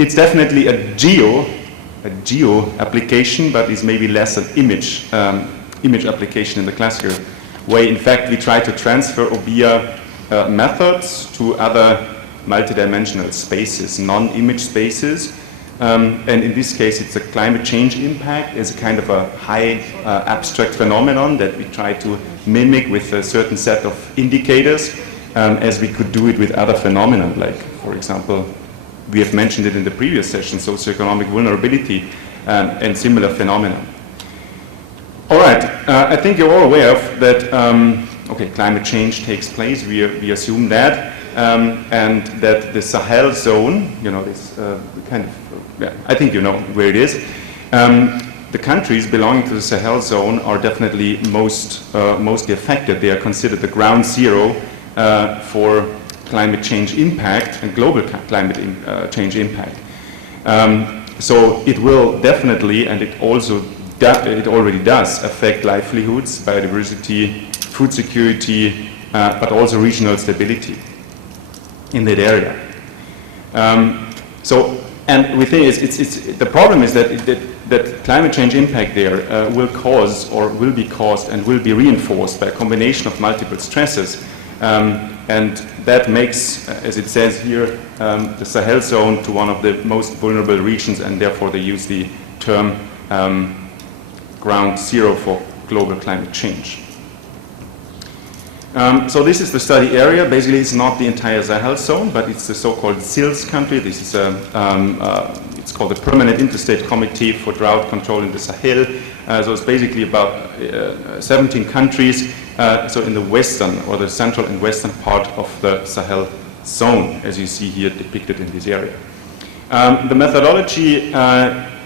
it's definitely a geo application, but is maybe less an image application in the classical way. In fact, we try to transfer GEOBIA methods to other multidimensional spaces, non-image spaces. And in this case, it's a climate change impact as a kind of a high abstract phenomenon that we try to mimic with a certain set of indicators, as we could do it with other phenomena, like, for example, we have mentioned it in the previous session, socioeconomic vulnerability and similar phenomena. All right, I think you're all aware of that, okay, climate change takes place, we assume that, and that the Sahel zone, you know, this kind of, yeah, I think you know where it is. The countries belonging to the Sahel zone are definitely mostly affected. They are considered the ground zero for climate change impact and global climate change impact. So it will definitely, and it already does affect livelihoods, biodiversity, food security, but also regional stability in that area. And we think the problem is that climate change impact there will cause, or will be caused, and will be reinforced by a combination of multiple stresses. And that makes, as it says here, the Sahel zone to one of the most vulnerable regions, and therefore they use the term ground zero for global climate change. So this is the study area. Basically, it's not the entire Sahel zone, but it's the so-called SILS country. This is it's called the Permanent Interstate Committee for Drought Control in the Sahel. So it's basically about 17 countries. So in the western, or the central and western part of the Sahel zone, as you see here depicted in this area. The methodology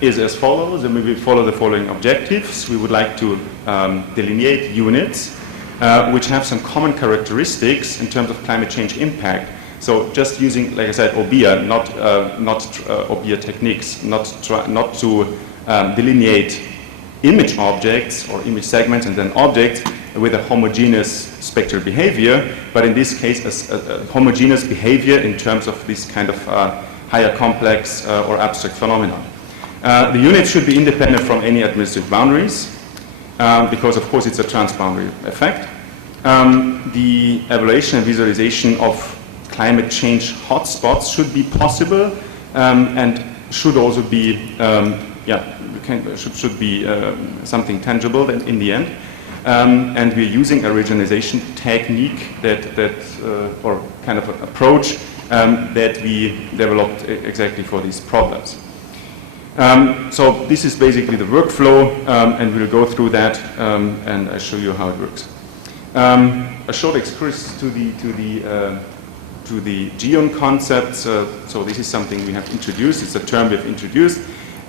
is as follows, and we will follow the following objectives. We would like to delineate units which have some common characteristics in terms of climate change impact. So just using, like I said, GEOBIA, not GEOBIA techniques, not to delineate image objects or image segments and then objects with a homogeneous spectral behavior, but in this case a homogeneous behavior in terms of this kind of higher complex or abstract phenomenon. The units should be independent from any administrative boundaries, because of course it's a transboundary effect. The evaluation and visualization of climate change hotspots should be possible, and should also be should be something tangible in the end. And we're using a regionalization technique or kind of an approach that we developed exactly for these problems. So this is basically the workflow, and we'll go through that, and I'll show you how it works. A short excursus to the GEON concept. So this is something we have introduced. It's a term we have introduced.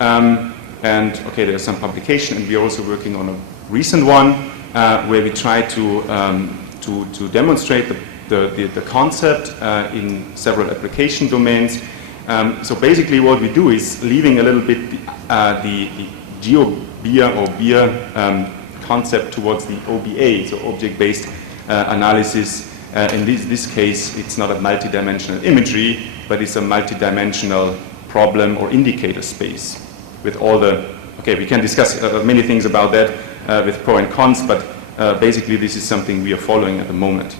And okay, there's some publication, and we're also working on a recent one where we try to demonstrate the concept in several application domains. So basically what we do is leaving a little bit the GEOBIA or BIA concept towards the OBA, so object-based analysis. In this case, it's not a multidimensional imagery, but it's a multidimensional problem or indicator space with all the, okay, we can discuss many things about that with pro and cons, but basically this is something we are following at the moment.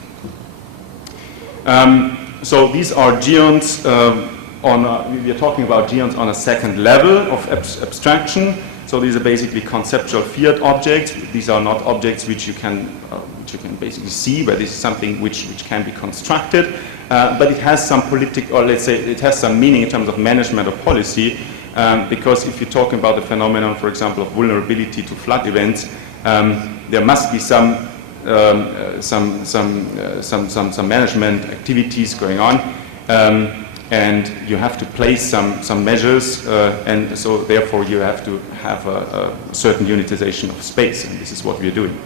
So these are GEONs we are talking about GEONs on a second level of abstraction. So these are basically conceptual field objects. These are not objects which you can basically see, but this is something which can be constructed. But it has some political, or let's say it has some meaning in terms of management or policy, because if you're talking about the phenomenon, for example, of vulnerability to flood events, there must be some management activities going on. And you have to place some measures, and so therefore you have to have a certain unitization of space, and this is what we are doing.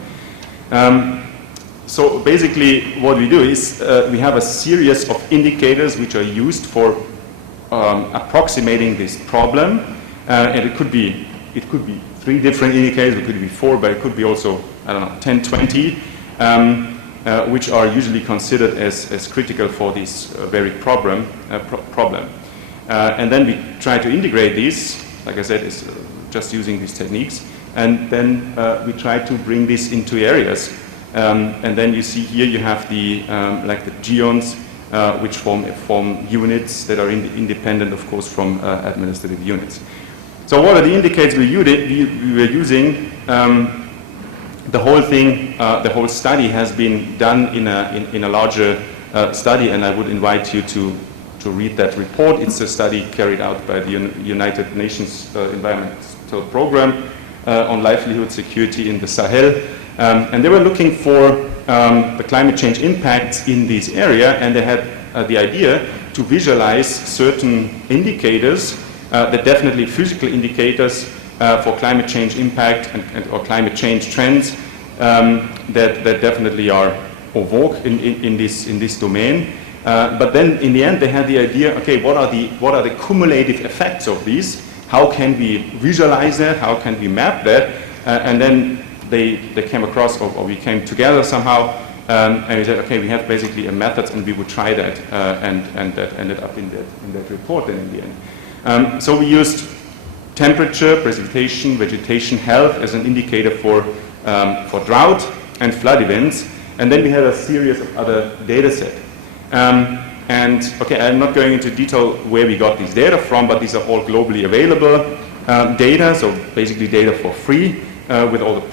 So basically what we do is we have a series of indicators which are used for approximating this problem, and it could be 3 different indicators, it could be 4, but it could be also, I don't know, 10, 20. Which are usually considered as critical for this very problem. And then we try to integrate these, like I said, is just using these techniques. And then we try to bring this into areas. And then you see here you have the, like the geons, which form units that are independent, of course, from administrative units. So what are the indicators we were using? The whole thing, the whole study has been done in a larger study, and I would invite you to read that report. It's a study carried out by the United Nations Environmental Program on livelihood security in the Sahel. And they were looking for the climate change impacts in this area, and they had the idea to visualize certain indicators, that definitely physical indicators for climate change impact or climate change trends that definitely are en vogue in this domain. But then in the end they had the idea, okay, what are the cumulative effects of these? How can we visualize that? How can we map that? And then they came across, or we came together somehow, and we said, okay, we have basically a method, and we would try that, and that ended up in that report then in the end. So we used temperature, precipitation, vegetation health as an indicator for drought and flood events, and then we had a series of other data sets. And okay, I'm not going into detail where we got these data from, but these are all globally available data, so basically data for free, with all the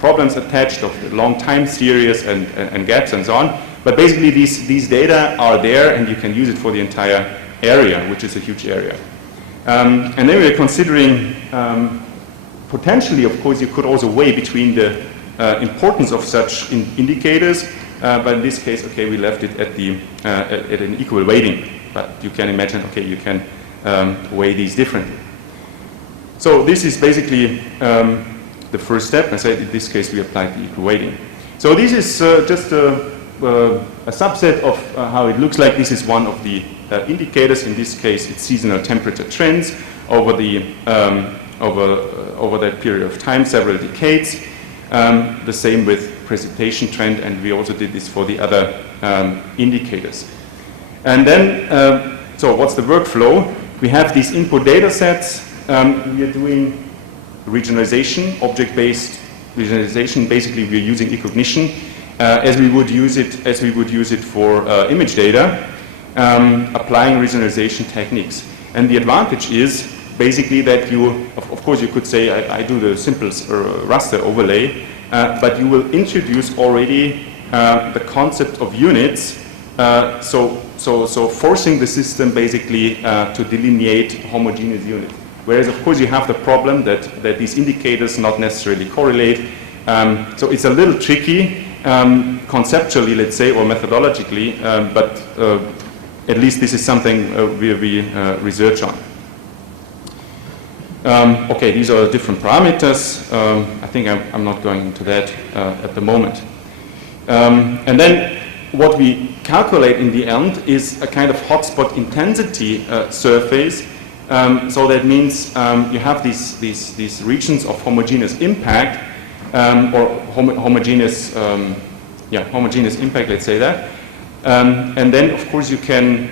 problems attached of the long time series and gaps and so on. But basically these data are there, and you can use it for the entire area, which is a huge area. And then we were considering, potentially, of course, you could also weigh between the importance of such indicators, but in this case, okay, we left it at an equal weighting. But you can imagine, okay, you can weigh these differently. So this is basically the first step. I said in this case we applied the equal weighting. So this is just a subset of how it looks like. This is one of the indicators. In this case, it's seasonal temperature trends over over that period of time, several decades. The same with precipitation trend, and we also did this for the other indicators. And then, so what's the workflow? We have these input data sets. We are doing regionalization, object-based regionalization. Basically, we're using recognition as we would use it for image data, applying regionalization techniques. And the advantage is basically that you, of course, you could say I do the simple raster overlay, but you will introduce already the concept of units. So forcing the system basically to delineate homogeneous units. Whereas, of course, you have the problem that these indicators not necessarily correlate. So it's a little tricky conceptually, let's say, or methodologically, but at least this is something we research on. Okay, these are different parameters. I think I'm not going into that at the moment. And then what we calculate in the end is a kind of hotspot intensity surface. So that means you have these regions of homogeneous impact, or homogeneous impact, let's say that. And then, of course, you can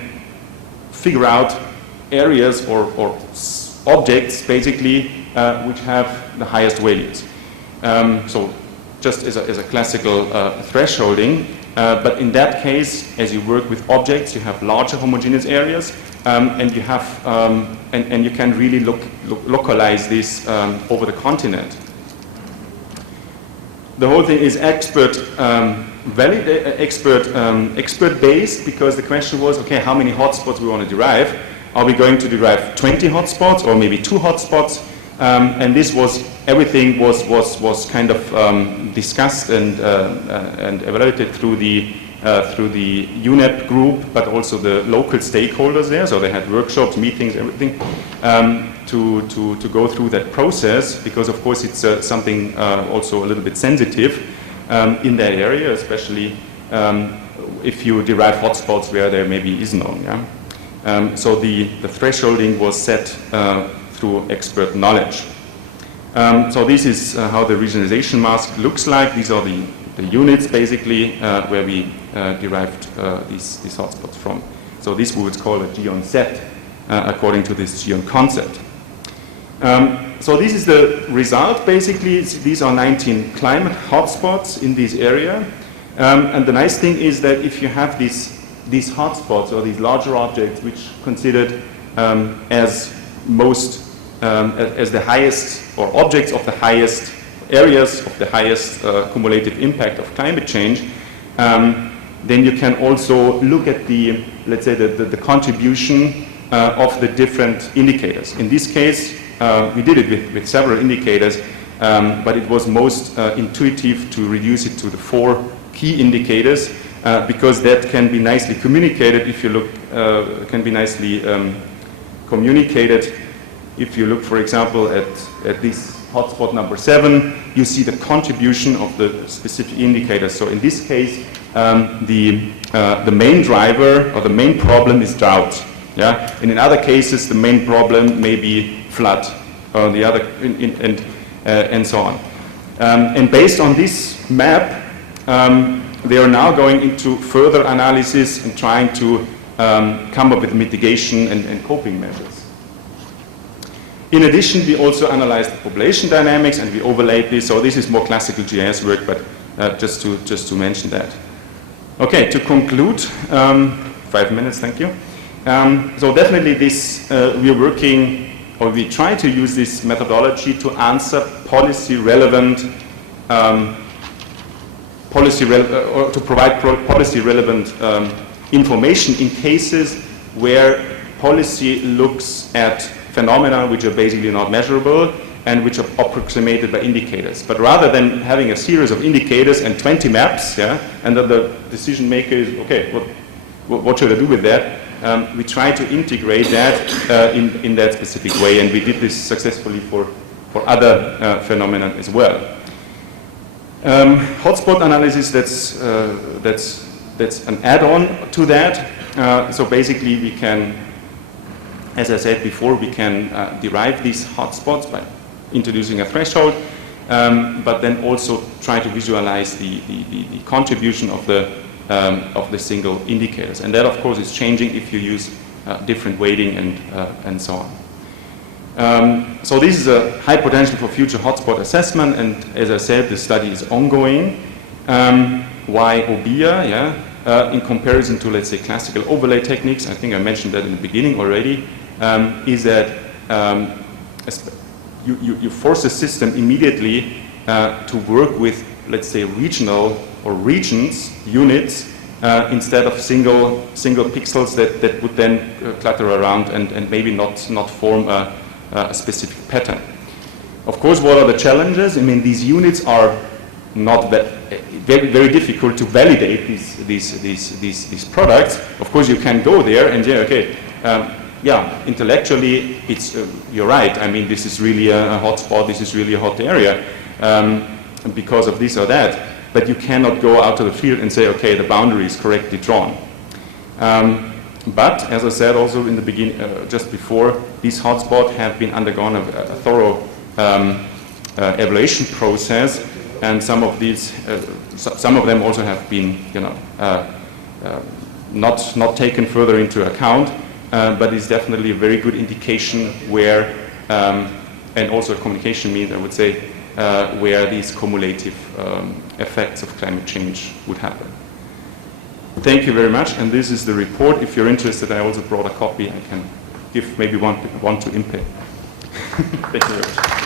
figure out areas or objects, basically, which have the highest values. So just as a classical thresholding, but in that case, as you work with objects, you have larger homogeneous areas, and you have and you can really localize this over the continent. The whole thing is expert based, because the question was, okay, how many hotspots we want to derive? Are we going to derive 20 hotspots or maybe 2 hotspots? And this was, everything was kind of discussed and evaluated through the UNEP group, but also the local stakeholders there. So they had workshops, meetings, everything, to go through that process, because of course it's something also a little bit sensitive in that area, especially if you derive hotspots where there maybe is none. Yeah? So the thresholding was set through expert knowledge. So this is how the regionalization mask looks like. These are the units basically where we derived these hotspots from. So this we would call a geon set. according to this GEON concept. So this is the result, basically. These are 19 climate hotspots in this area. And the nice thing is that if you have these hotspots or these larger objects which considered as the highest, or objects of the highest, areas of the highest cumulative impact of climate change, then you can also look at the, let's say, the contribution of the different indicators. In this case, we did it with several indicators, but it was most intuitive to reduce it to the 4 key indicators, because that can be nicely communicated if you look, can be nicely communicated. If you look, for example, at this hotspot number 7, you see the contribution of the specific indicators. So in this case, the main driver or the main problem is drought. Yeah, and in other cases, the main problem may be flood, or the other, and so on. And based on this map, they are now going into further analysis and trying to come up with mitigation and coping measures. In addition, we also analyzed the population dynamics and we overlaid this. So this is more classical GIS work, but just to mention that. Okay, to conclude, 5 minutes, thank you. So definitely this, we are working, or we try to use this methodology to answer policy relevant, or to provide policy relevant information in cases where policy looks at phenomena which are basically not measurable and which are approximated by indicators. But rather than having a series of indicators and 20 maps, yeah, and then the decision maker is, okay, what should I do with that? We try to integrate that in that specific way, and we did this successfully for other phenomena as well. Hotspot analysis, that's an add-on to that. So basically we can, as I said before, we can derive these hotspots by introducing a threshold, but then also try to visualize the contribution of the single indicators. And that, of course, is changing if you use different weighting and so on. So this is a high potential for future hotspot assessment, and as I said, the study is ongoing. Why OBIA? Yeah, in comparison to, let's say, classical overlay techniques, I think I mentioned that in the beginning already, is that you force the system immediately to work with, let's say, regional or regions, units, instead of single pixels that would then clutter around and maybe not form a specific pattern. Of course, what are the challenges? I mean, these units are not very, very difficult to validate these products. Of course, you can go there and say, okay, yeah, intellectually, it's you're right. I mean, this is really a hot spot. This is really a hot area because of this or that. But you cannot go out to the field and say, okay, the boundary is correctly drawn. But as I said also in the beginning, just before, these hotspots have been undergone a thorough evaluation process, and some of these, some of them also have been, you know, not taken further into account. But it's definitely a very good indication where, and also a communication means, I would say, where these cumulative effects of climate change would happen. Thank you very much, and this is the report. If you're interested, I also brought a copy. I can give maybe one to Impe. Thank you very much.